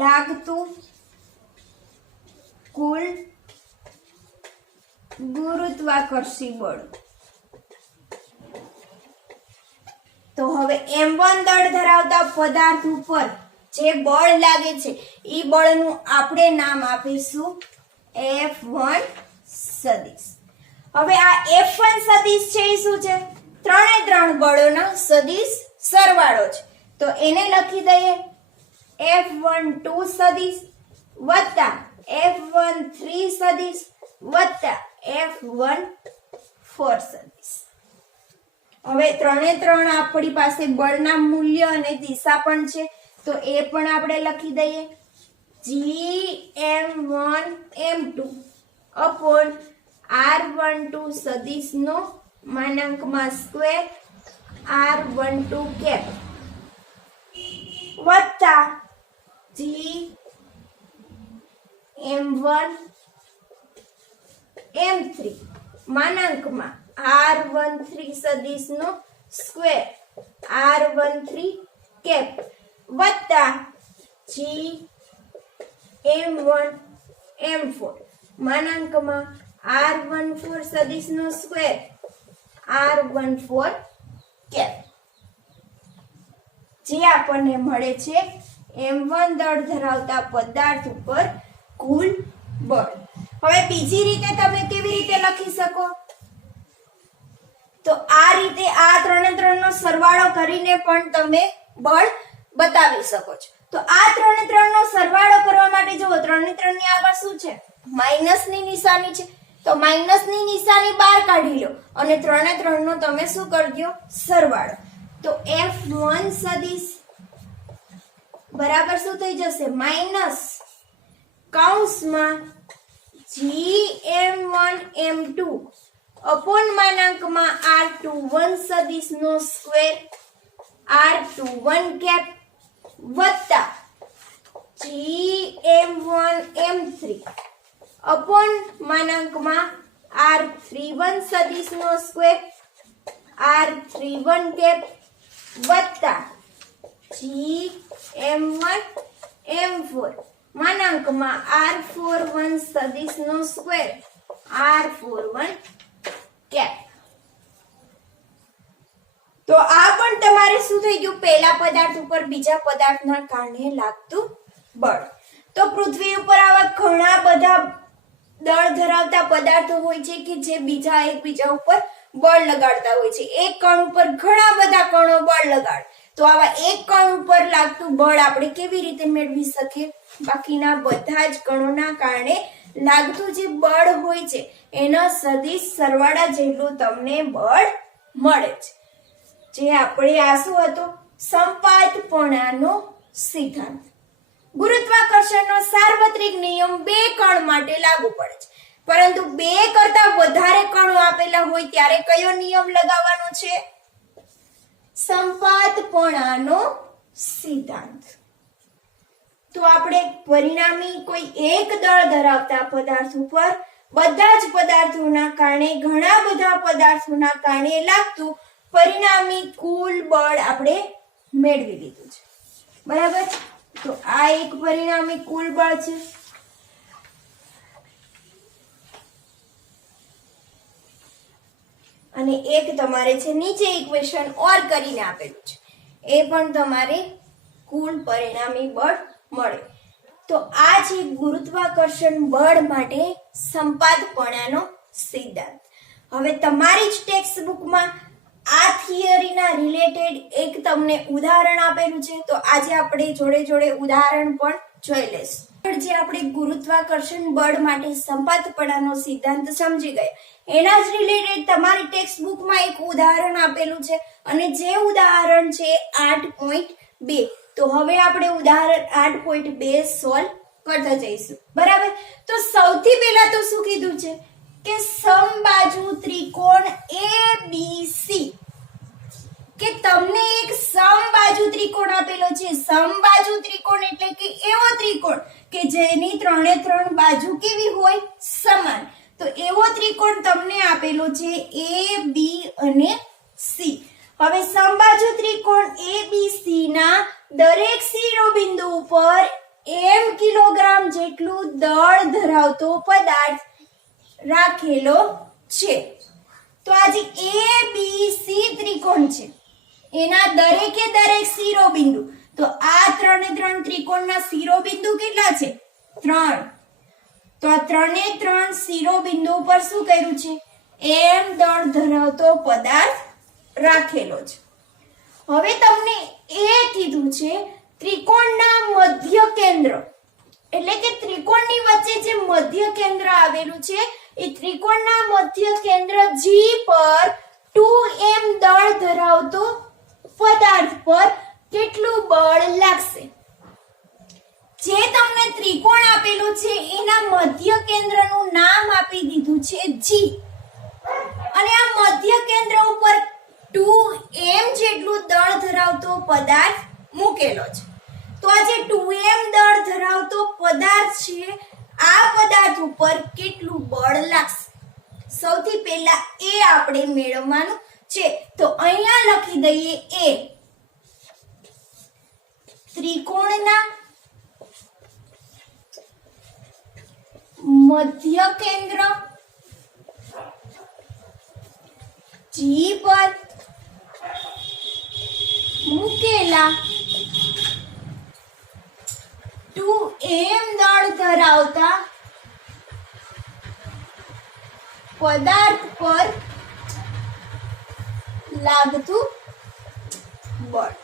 લાગતું કુલ ગુરુત્વાકર્ષી બળ. તો હવે m1 દળ ધરાવતા પદાર્થ ઉપર જે બળ લાગે છે એ બળનું આપણે નામ આપીશું F1 સદિશ. હવે આ F1 સદિશ છે એ શું છે? ત્રણે ત્રણ બળોના સદિશ સરવાળો છે. તો એને લખી દઈએ F12 સદિશ વત્તા F13 સદિશ વત્તા F14 સદિશ. હવે ત્રણે ત્રણ આપણી પાસે બળના મૂલ્ય અને દિશા પણ છે. તો એ પણ આપણે લખી દઈએ gm1 m2 upon r12 સદિશનો માનાંકમાં સ્ક્વેર r12 કેપ વત્તા gm1 m3 માનાંકમાં r13 સદિશનો square r13 cap વત્તા gm1 m4 માનાંકમાં r14 સદિશનો square r14 cap જે આપણને મળે છે m1 દળ ધરાવતા પદાર્થ ઉપર કુલ બળ. હવે બીજી રીતે તમે કેવી રીતે લખી શકો? તો આ રીતે આ 3 ને 3 નો સરવાળો કરીને પણ તમે બળ બતાવી શકો છો. તો આ 3 ને 3 નો સરવાળો કરવા માટે જુઓ 3 ને 3 ની આગળ શું છે? માઈનસ ની નિશાની છે. તો માઈનસ ની નિશાની બહાર કાઢી લો અને 3 ને 3 નો તમે શું કરી દો? સરવાળો. તો f1 સદિશ બરાબર શું થઈ જશે? માઈનસ કૌંસમાં gm1 m2 અપોન માનાંકમાં r21 સદિશનો સ્ક્વેર r21 કેપ વત્તા gm1 m3 અપોન માનાંકમાં r31 સદિશનો સ્ક્વેર r31 કેપ વત્તા gm1 m4 માનાંકમાં r41 સદિશનો square r41 cap. તો આ પણ તમારે શું થઈ ગયું? પહેલા પદાર્થ ઉપર બીજા પદાર્થના કારણે લાગતું બળ. તો પૃથ્વી ઉપર આવા ઘણા બધા દળ ધરાવતા પદાર્થો હોય છે કે જે બીજા એકબીજા ઉપર બળ લગાડતા હોય છે. એક કણ ઉપર ઘણા બધા કણો બળ લગાડે. તો આવા એક કણ ઉપર લાગતું બળ આપણે કેવી રીતે મેળવી શકીએ? બાકીના બધા જ કણોના કારણે લાગતું જે બળ હોય છે એના સદિશ સરવાળા જેટલું તમને બળ મળે છે. જે આપણે આ શું હતો? સંપાતપણાનો સિદ્ધાંત. ગુરુત્વાકર્ષણનો સાર્વત્રિક નિયમ બે કણ માટે લાગુ પડે છે, પરંતુ બે કરતા વધારે કણો આપેલા હોય ત્યારે કયો નિયમ લગાવવાનો છે? સંપાતપણાનો સિદ્ધાંત. તો આપણે પરિણામી કોઈ એક દળ ધરાવતા પદાર્થ ઉપર બધા જ પદાર્થોના કારણે ઘણા બધા પદાર્થોના કારણે લાગતું પરિણામી કુલ બળ આપણે મેળવી લીધું છે. બરાબર? તો આ એક પરિણામી કુલ બળ છે. અને એક તમારે છે નીચે ઇક્વેશન ઓર કરીને આપેલું છે, એ પણ તમારે કુલ પરિણામી બળ મળે. તો આ છે ગુરુત્વાકર્ષણ બળ માટે સંપાતપણાનો સિદ્ધાંત. હવે તમારી જ ટેક્સ્ટ બુકમાં આ થિયરીના રિલેટેડ એક તમને ઉદાહરણ આપેલું છે, તો આજે આપણે જોડે જોડે ઉદાહરણ પણ જોઈ લઈશું. જે આપણે ગુરુત્વાકર્ષણ બળ માટે સંપાતપણાનો સિદ્ધાંત સમજી ગયા એના જ રિલેટેડ તમારી ટેક્સ્ટ બુકમાં એક ઉદાહરણ આપેલું છે અને જે ઉદાહરણ છે 8.2. તો હવે આપણે ઉદાહરણ 8.2 સોલ્વ કરતા જઈશું. બરાબર? તો સૌથી પહેલા તો શું કીધું છે કે સમબાજુ ત્રિકોણ ABC, કે તમને એક સમબાજુ ત્રિકોણ આપેલો છે. સમબાજુ ત્રિકોણ એટલે કે એવો ત્રિકોણ કે જેની 3 બાજુ કેવી હોય? સમાન. તો એવો ત્રિકોણ તમને આપેલો છે A, B અને C. હવે સમબાજુ ત્રિકોણ ABC ના દરેક શિરોબિંદુ ઉપર m કિલોગ્રામ જેટલું દળ ધરાવતો પદાર્થ રાખેલો છે. તો આ જે ABC ત્રિકોણ છે એના દરેકે દરેક શિરોબિંદુ, તો આ 3 ત્રિકોણના શિરોબિંદુ કેટલા છે? 3. તો આ 3 શિરોબિંદુ ઉપર શું કર્યું છે? m દળ ધરાવતો પદાર્થ રાખેલો છે. હવે તમને એ કીધું છે ત્રિકોણના મધ્ય કેન્દ્ર, એટલે કે ત્રિકોણની વચ્ચે જે મધ્ય કેન્દ્ર આવેલું છે એ ત્રિકોણના મધ્ય કેન્દ્ર G પર 2m દળ ધરાવતો પદાર્થ પર કેટલું બળ લાગશે? જે તમને ત્રિકોણ આપેલું છે એના મધ્ય કેન્દ્રનું નામ આપી દીધું છે G, અને આ મધ્ય કેન્દ્ર ઉપર 2m જેટલું દળ ધરાવતો પદાર્થ મૂકેલો છે. તો આ જે 2m દળ ધરાવતો પદાર્થ છે આ પદાર્થ ઉપર કેટલું બળ લાગશે? સૌથી પહેલા એ આપણે મેળવવાનું છે. તો અહીંયા લખી દઈએ એ ત્રિકોણના મધ્ય કેન્દ્ર જી પર મૂકેલા 2m દળ ધરાવતા પદાર્થ પર લાગતું બળ.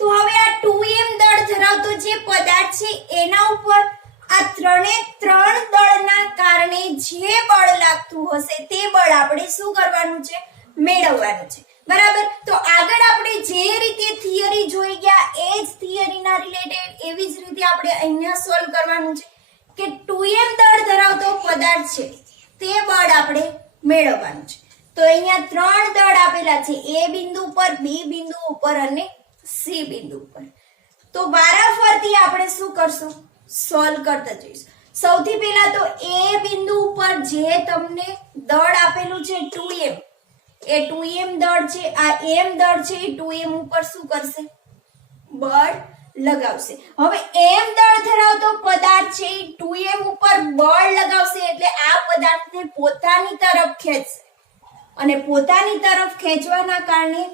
તો હવે આ 2m દળ ધરાવતો જે પદાર્થ છે એના ઉપર આ ત્રણે ત્રણ દળના કારણે જે બળ લાગતું હશે તે બળ આપણે શું કરવાનું છે? મેળવવાનું છે. બરાબર. તો આગળ આપણે જે રીતે થિયરી જોઈ ગયા એ જ થિયરીના રિલેટેડ એવી જ રીતે આપણે અહીંયા સોલ્વ કરવાનું છે કે 2m દળ ધરાવતો પદાર્થ છે તે બળ આપણે મેળવવાનું છે. તો અહીંયા ત્રણ દળ આપેલા છે, એ બિંદુ ઉપર, બી બિંદુ ઉપર અને સી બિંદુ ઉપર. તો વારાફરતી આપણે શું કરશું? સોલ્વ કરતા જઈશું. સૌથી પહેલા તો એ બિંદુ ઉપર જે તમને દળ આપેલું છે 2m, એ 2m દળ છે, આ m દળ છે એ 2m ઉપર શું કરશે? બળ લગાવશે. હવે m દળ ધરાવતો પદાર્થ છે એ 2m ઉપર બળ લગાવશે એટલે આ પદાર્થને પોતાની તરફ ખેંચશે અને પોતાની તરફ ખેંચવાના કારણે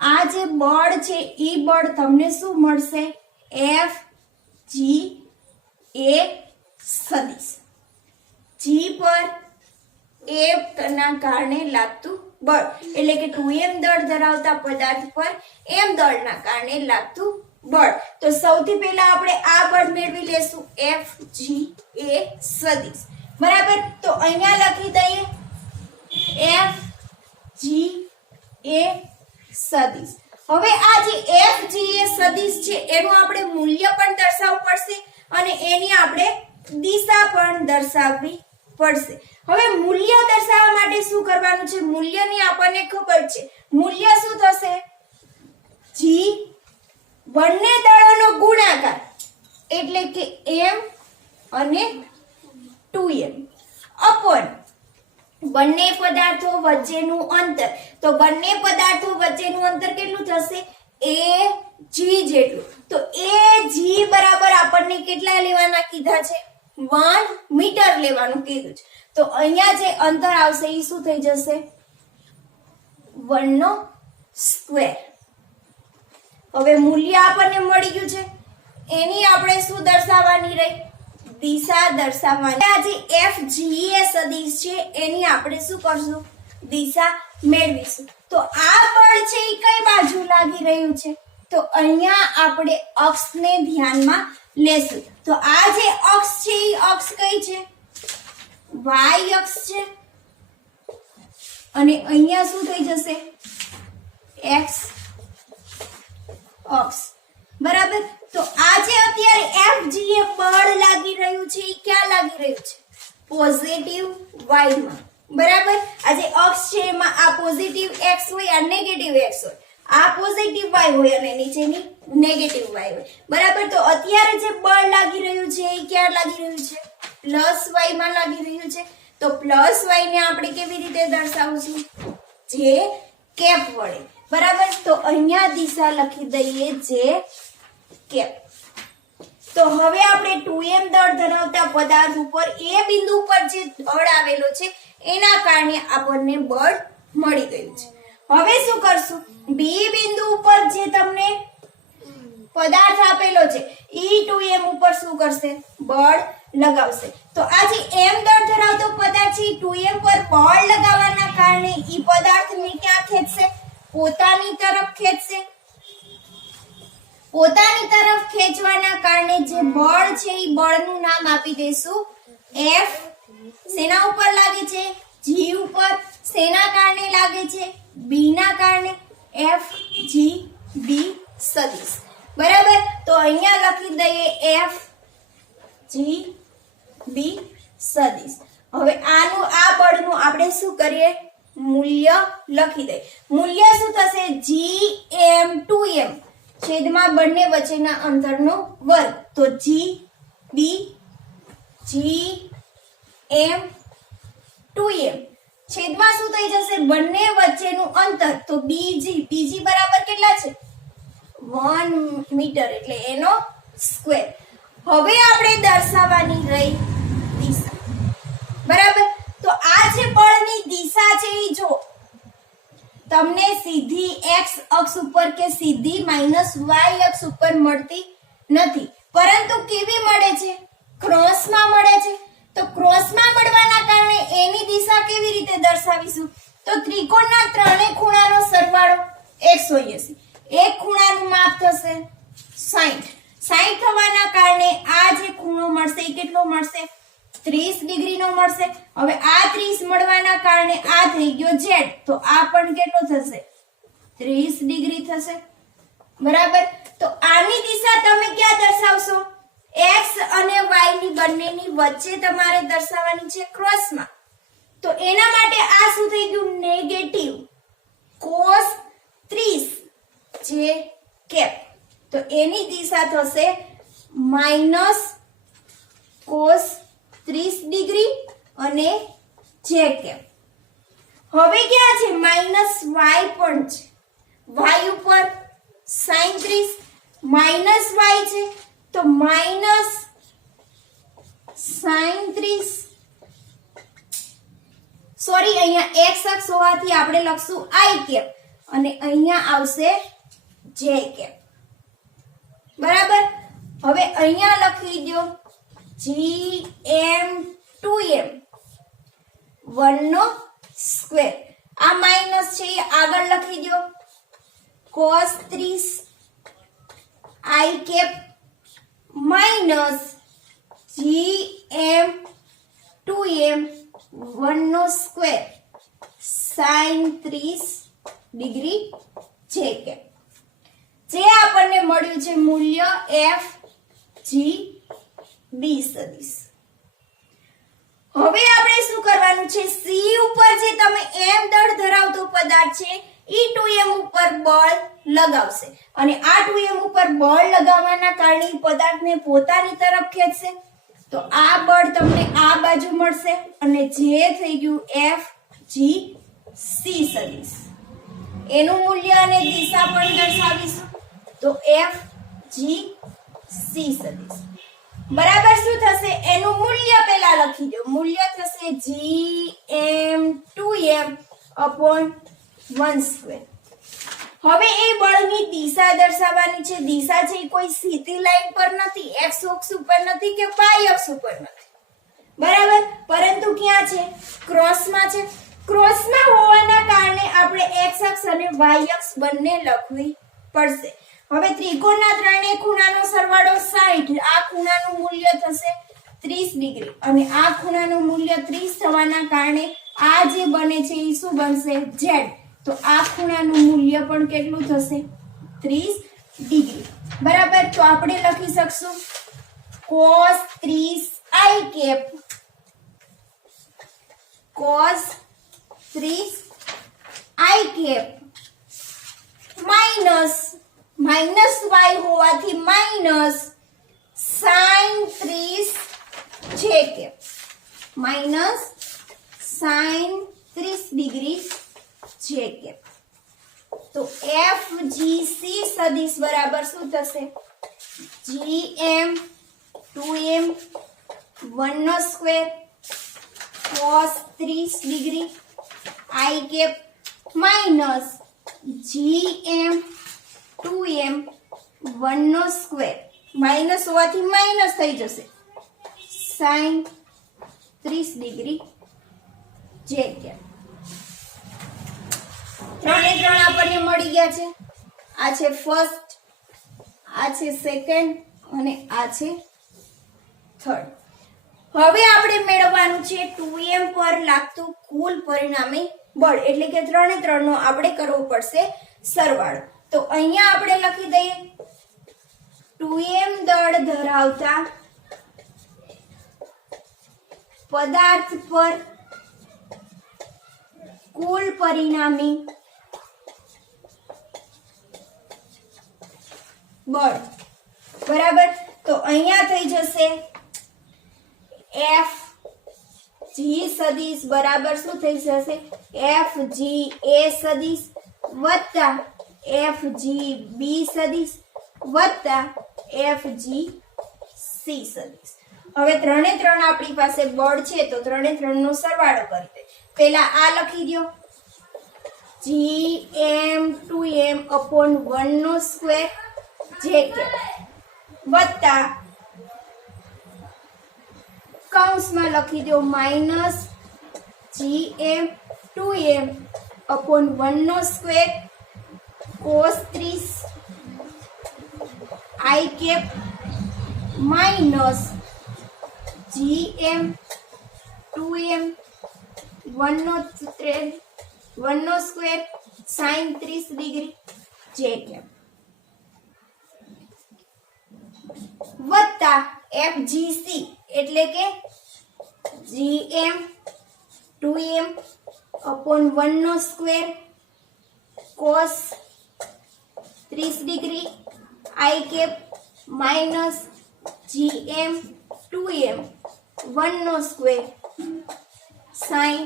આ જે બળ છે એ બળ તમને શું મળશે? F G A સદિશ. G પર F ના કારણે લાગતું બળ એટલે કે 2m દળ ધરાવતા પદાર્થ પર m દળના કારણે લાગતું બળ. તો સૌથી પહેલા આપણે આ બળ મેળવી લેશું F G A સદિશ. બરાબર. તો અહીંયા લખી દઈએ F G A સદિશ. હવે આ જે F G A સદિશ છે એનું આપણે મૂલ્ય પણ દર્શાવવું પડશે અને એની આપણે દિશા પણ દર્શાવવી પડશે. હવે મૂલ્ય દર્શાવવા માટે શું કરવાનું છે? મૂલ્યની આપણને ખબર છે. મૂલ્ય શું થશે? G બંને દળોનો ગુણાકાર એટલે કે m અને 2m અપોન બંને પદાર્થો વચ્ચેનું અંતર. તો બંને પદાર્થો વચ્ચેનું અંતર કેટલું થશે? AG જેટલું. તો AG બરાબર આપણને કેટલા લેવાના કીધા છે? 1 મીટર લેવાનું કીધું છે. તો અહીંયા જે અંતર આવશે એ શું થઈ જશે? 1 નો સ્ક્વેર. હવે મૂલ્ય આપણને મળી ગયું છે, એની આપણે શું દર્શાવવાની રહી? દિશા દર્શાવવાની. આ જે F G A સદિશ છે એની આપણે શું કરશું? દિશા મેળવીશું. તો આ બળ છે એ કઈ બાજુ લાગી રહ્યું છે? તો અહીંયા આપણે અક્ષને ધ્યાનમાં લેશું. તો આ જે અક્ષ છે એ અક્ષ કઈ છે? y અક્ષ છે અને અહીંયા શું થઈ જશે? x અક્ષ. બરાબર. તો આ જે અત્યારે F G A બળ લાગી રહ્યું છે એ ક્યાં લાગી રહ્યું છે? પોઝિટિવ y માં. બરાબર. આ જે અક્ષ છે એમાં આ પોઝિટિવ x હોય, આ નેગેટિવ x હોય, આ પોઝિટિવ y હોય અને નીચેની નેગેટિવ y હોય. બરાબર. તો અત્યારે જે બળ લાગી રહ્યું છે એ ક્યાં લાગી રહ્યું છે? પ્લસ y માં લાગી રહ્યું છે. તો પ્લસ y ને આપણે કેવી રીતે દર્શાવશું? જે કેપ વડે. બરાબર. તો અહીંયા દિશા લખી દઈએ જે કેપ. તો હવે આપણે 2m દળ ધરાવતા પદાર્થ ઉપર એ બિંદુ પર જે દળ આવેલો છે એના કારણે આપણને બળ મળી ગયું છે. હવે શું કરશું? બી બિંદુ ઉપર જે તમને પદાર્થ આપેલો છે ઈ 2m ઉપર શું કરશે? બળ લગાવશે. તો આ જે m દળ ધરાવતો પદાર્થ છે 2m પર બળ લગાવવાના કારણે ઈ પદાર્થને ક્યાં ખેંચશે? પોતાની તરફ ખેંચશે. પોતાની તરફ ખેંચવાના કારણે જે બળ છે એ બળનું નામ આપી દઈશું F. શેના ઉપર લાગે છે? G ઉપર. શેના કારણે લાગે છે? B ના કારણે. F G B સદિશ. બરાબર. તો અહીંયા લખી દઈએ F G B સદિશ. હવે આનું આ બળનું આપણે શું કરીએ? મૂલ્ય લખી દઈએ. મૂલ્ય શું થશે? Gm 2m છેદમાં બંને વચ્ચેના અંતરનો વર્ગ. તો G B G 2m છેદમાં શું થઈ જશે બંને વચ્ચેનું અંતર તો બીજી બરાબર કેટલા છે 1 મીટર એટલે એનો સ્ક્વેર હવે આપણે દર્શાવવાની રહી દિશા બરાબર તો આ જે બળની દિશા છે એ જો તમને સીધી x અક્ષ ઉપર કે સીધી y અક્ષ ઉપર મળતી નથી પરંતુ કેવી મળે છે ક્રોસમાં મળે છે તો ક્રોસમાં મળવાના કારણે એની દિશા કેવી રીતે દર્શાવીશું તો ત્રિકોણના ત્રણેય ખૂણાનો સરવાળો 180 એક ખૂણાનું માપ થશે 60 થવાના કારણે આ જે ખૂણો મળશે એ કેટલો મળશે 30 ડિગ્રીનો મળશે હવે આ 30 મળવાના કારણે આ થઈ ગયો z તો આ પણ કેટલો થશે 30 ડિગ્રી થશે બરાબર તો આની દિશા તમે ક્યાં દર્શાવશો x અને y ની બંનેની વચ્ચે તમારે દર્શાવવાની છે ક્રોસમાં તો એના માટે આ શું થઈ ગયું નેગેટિવ cos 30 જે કેપ તો એની દિશા થશે માઈનસ cos 30 ડિગ્રી અને જે કેપ હવે ક્યાં છે માઈનસ y પણ છે y ઉપર sin 30 માઈનસ y છે તો માઈનસ sin 30 સોરી અહીંયા x અક્ષ હોવાથી આપણે લખશું i કેપ અને અહીંયા આવશે j કેપ બરાબર હવે અહીંયા લખી દો gm 2m 1 નો સ્ક્વેર આ માઈનસ છે એ આગળ લખી દો cos 30 i cap minus gm 2m 1 નો square sin 30 degree j cap જે આપણને મળ્યું છે મૂલ્ય f g b સદિશ હવે આપણે શું કરવાનું છે c ઉપર જે તમે m દળ ધરાવતો પદાર્થ છે ઈ 2m ઉપર બળ લગાવશે અને આ 2m ઉપર બળ લગાવવાના કારણે પદાર્થને પોતાની તરફ ખેંચશે તો આ બળ તમને આ બાજુ મળશે અને જે થઈ ગયું f g c સદિશ એનું મૂલ્ય અને દિશા પણ દર્શાવીશું તો f g c સદિશ બરાબર શું થશે એનું મૂલ્ય પહેલા લખી દો મૂલ્ય થશે gm 2m upon 1 સ્ક્વેર હવે એ બળની દિશા દર્શાવવાની છે દિશા છે કોઈ સીધી લાઈન પર નથી x અક્ષ ઉપર નથી કે y અક્ષ ઉપર નથી બરાબર પરંતુ ક્યાં છે ક્રોસમાં છે ક્રોસમાં હોવાના કારણે આપણે x અક્ષ અને y અક્ષ બંને લખવી પડશે હવે ત્રિકોણના ત્રણેય ખૂણાનો સરવાળો 60 આ ખૂણાનું મૂલ્ય થશે 30 ડિગ્રી અને આ ખૂણાનું મૂલ્ય 30 થવાના કારણે આ જે બને છે એ શું બનશે z તો આ ખૂણાનું મૂલ્ય પણ કેટલું થશે 30 ડિગ્રી બરાબર તો આપણે લખી શકશું cos 30 i cap cos 30 i cap minus y હોવાથી minus sin 30 j cap minus sin 30 degree j cap તો FGC સદિશ બરાબર શું થશે gm 2m 1 નો square cos 30 degree i cap minus gm 2m 1 નો સ્ક્વેર માઈનસ હોવાથી માઈનસ થઈ જશે sin 30 ડિગ્રી j કેપ ત્રણે ત્રણ આપણને મળી ગયા છે આ છે ફર્સ્ટ આ છે સેકન્ડ અને આ છે થર્ડ હવે આપણે મેળવવાનું છે 2m પર લાગતું કુલ પરિણામી બળ એટલે કે ત્રણે ત્રણનો આપણે કરવો પડશે સરવાળો તો અહીંયા આપણે લખી દઈએ 2m દળ ધરાવતા પદાર્થ પર કુલ પરિણામી બળ બરાબર તો અહીંયા થઈ જશે F જી સદિશ બરાબર શું થઈ જશે એફ જી એ સદિશ વત્તા એફ જી બી સદિશ વત્તા એફ જી સી સદિશ. હવે ત્રણે ત્રણ આપણી પાસે બળ છે તો ત્રણે ત્રણ નો સરવાળો કરી દે. પેલા આ લખી દો gm2m upon 1 નો સ્ક્વેર જે કે વત્તા કૌંસમાં લખી દો માઇનસ gm2m upon 1 નો square cos 30 i cap minus gm2m 1 નો square sin 30 degree j cap વત્તા FGC એટલે કે gm2m upon 1 નો square cos 30 degree i cap minus gm2m 1 નો સ્ક્વેર sin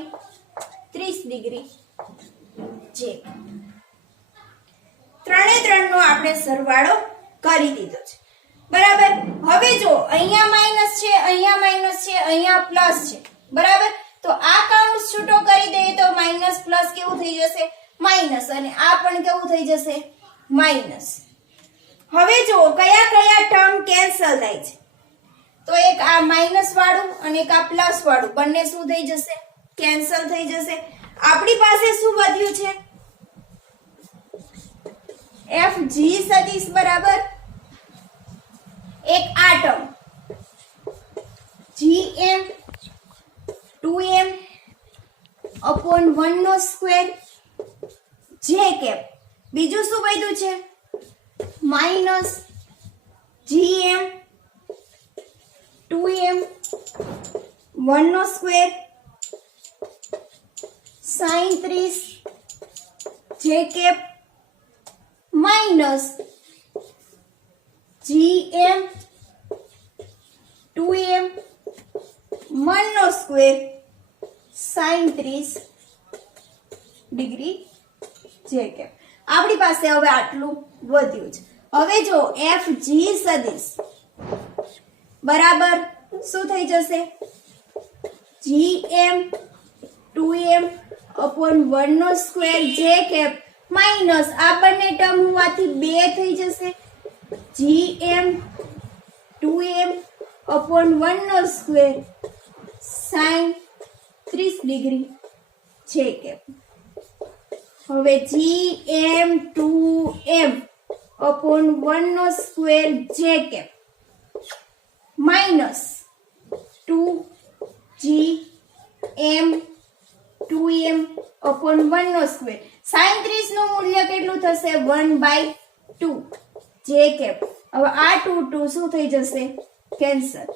30 ડિગ્રી જે ત્રણે ત્રણ નો આપણે સરવાળો કરી દીધો છે બરાબર. હવે જો અહીંયા માઈનસ છે અહીંયા પ્લસ છે બરાબર. તો આ કૌંસ છૂટો કરી દઈએ તો માઈનસ પ્લસ કેવું થઈ જશે માઈનસ અને આ પણ કેવું થઈ જશે માઈનસ. હવે જો કયા કયા ટર્મ કેન્સલ થાય છે તો એક આ માઈનસ વાળું અને એક આ પ્લસ વાળું બંને શું થઈ જશે કેન્સલ થઈ જશે. આપણી પાસે શું વધ્યું છે એફ જી સદિશ બરાબર એક આ ટર્મ gm2m upon 1 નો સ્ક્વેર જે કેપ બીજું શું વધ્યું છે માઇનસ gm2m 1 નો square sin 30 j cap minus gm2m 1 નો square sin 30 degree j cap. આપણી પાસે હવે આટલું વધ્યું છે. હવે જો એફ જી સદિશ બરાબર શું થઈ જશે gm2m upon 1 નો સ્ક્વેર જે કેપ માઇનસ આ બંને ટર્મ હોવાથી 2 થઈ જશે gm2m upon 1 નો square sin 30 degree j cap. હવે gm2m upon 1 નો square j cap minus 2gm2m upon 1 નો સ્ક્વેર sin 30 નું મૂલ્ય કેટલું થશે 1/2 જે કેપ. હવે આ 2 શું થઈ જશે કેન્સલ.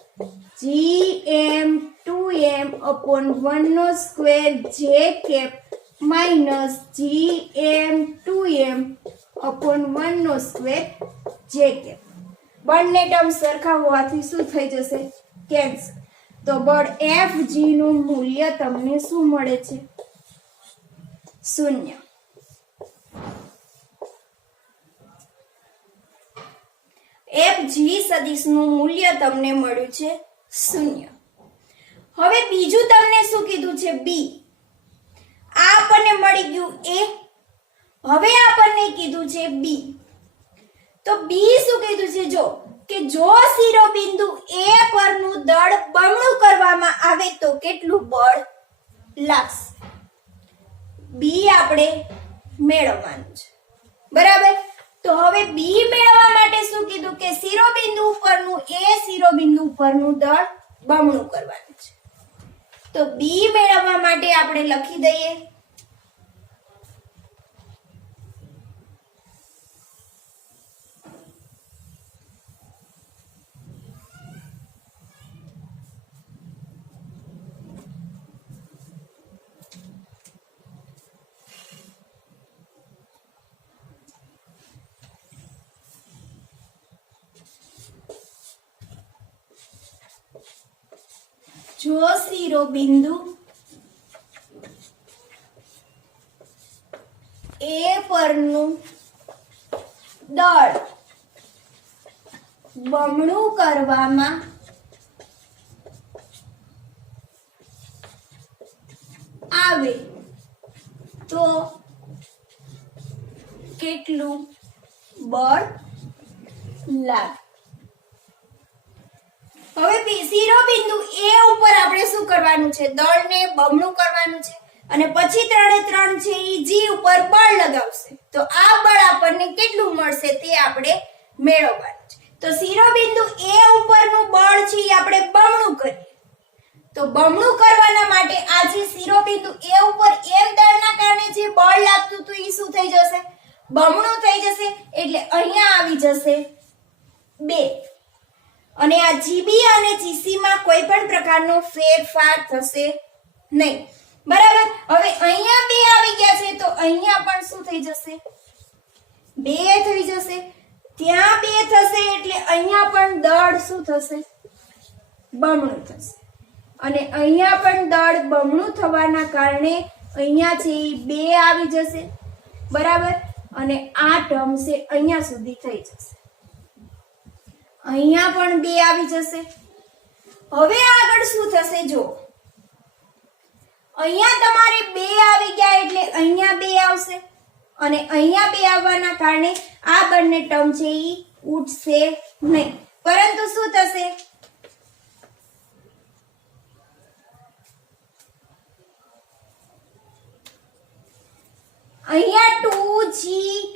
gm2m upon 1 નો square j cap minus gm2m upon 1 નો સ્ક્વેર જે કેપ. બંને ટર્મ સરખા હોવાથી શું થઈ જશે કેન્સલ. તો બળ FG નું મૂલ્ય તમને શું મળે છે 0. FG સદિશનું મૂલ્ય તમને મળ્યું છે 0. હવે બીજું તમને શું કીધું છે B. આ આપણને મળી ગયું A. હવે આપણને કીધું છે B. તો B શું કીધું છે જો કે જો શિરોબિંદુ A પરનું દળ બમણું કરવામાં આવે તો કેટલું બળ લાગશે. B આપણે મેળવવાનું છે બરાબર. તો હવે B મેળવવા માટે શું કીધું કે શિરોબિંદુ ઉપરનું દળ બમણું કરવાનું છે. તો B મેળવવા માટે આપણે લખી દઈએ જો શિરોબિંદુ એ પરનું દળ બમણું કરવામાં આવે તો કેટલું બળ લાગે? હવે શિરોબિંદુ એ ઉપર આપણે શું કરવાનું છે? દળને બમણું કરવાનું છે અને પછી 3 એ 3 છે એ જી ઉપર બળ લગાવશે તો આ બળ આપણને કેટલું મળશે તે આપણે મેળવવાનું છે. તો શિરોબિંદુ એ ઉપરનું બળ છે એ આપણે બમણું કરીએ તો બમણું કરવાના માટે આ જે શિરોબિંદુ એ ઉપર એમ દળના કારણે જે બળ લાગતું હતું એ શું થઈ જશે? બમણું થઈ જશે. એટલે અહીંયા આવી જશે 2 અને આ જીબી અને જીસી માં કોઈ પણ પ્રકારનો ફેરફાર થશે નહીં. બરાબર. હવે અહીંયા 2 આવી ગયા છે તો અહીંયા પણ શું થઈ જશે? 2 થઈ જશે. ત્યાં 2 થશે એટલે અહીંયા પણ દળ શું થશે? બમણું થશે. અને અહીંયા પણ દળ બમણું થવાના કારણે અહીંયા છે 2 આવી જશે. બરાબર. અને આ ટર્મ છે અહીંયા સુધી થઈ જશે. અહીંયા પણ 2 આવી જશે. હવે આગળ શું થશે? જો અહીંયા તમારે 2 આવી ગયા એટલે અહીંયા 2 આવશે અને અહીંયા 2 આવવાના કારણે આ બંને ટર્મ છે એ ઉઠશે નહીં. પરંતુ શું થશે? અહીંયા 2g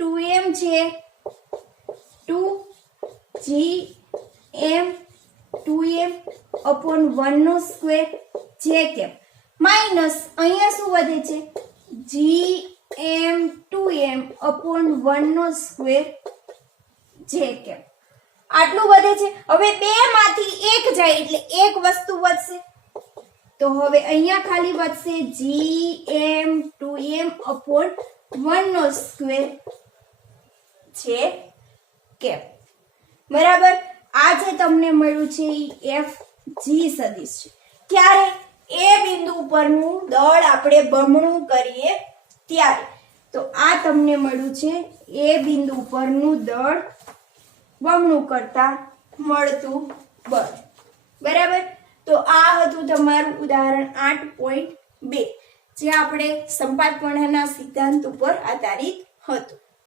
2m છે 2gm 2m upon 1 નો સ્ક્વેર જે કેમ માઇનસ અહીંયા શું વધે છે? gm 2m upon 1 નો સ્ક્વેર જે કેમ આટલું વધે છે. હવે 2 માંથી 1 જાય એટલે એક વસ્તુ વધશે તો હવે અહીંયા ખાલી વધશે gm 2m upon 1 નો સ્ક્વેર છે કેમ. બરાબર. આ જે તમને મળ્યું છે એ એફ જી સદિશ છે. ક્યારે? એ બિંદુ પરનું દળ આપણે બમણું કરીએ ત્યારે. તો આ તમને મળ્યું છે એ બિંદુ પરનું દળ બમણું કરતા મળતું બળ. બરાબર. તો આ હતું તમારું ઉદાહરણ 8.2 જે આપણે સંપાતપણાના સિદ્ધાંત ઉપર આધારિત હતું.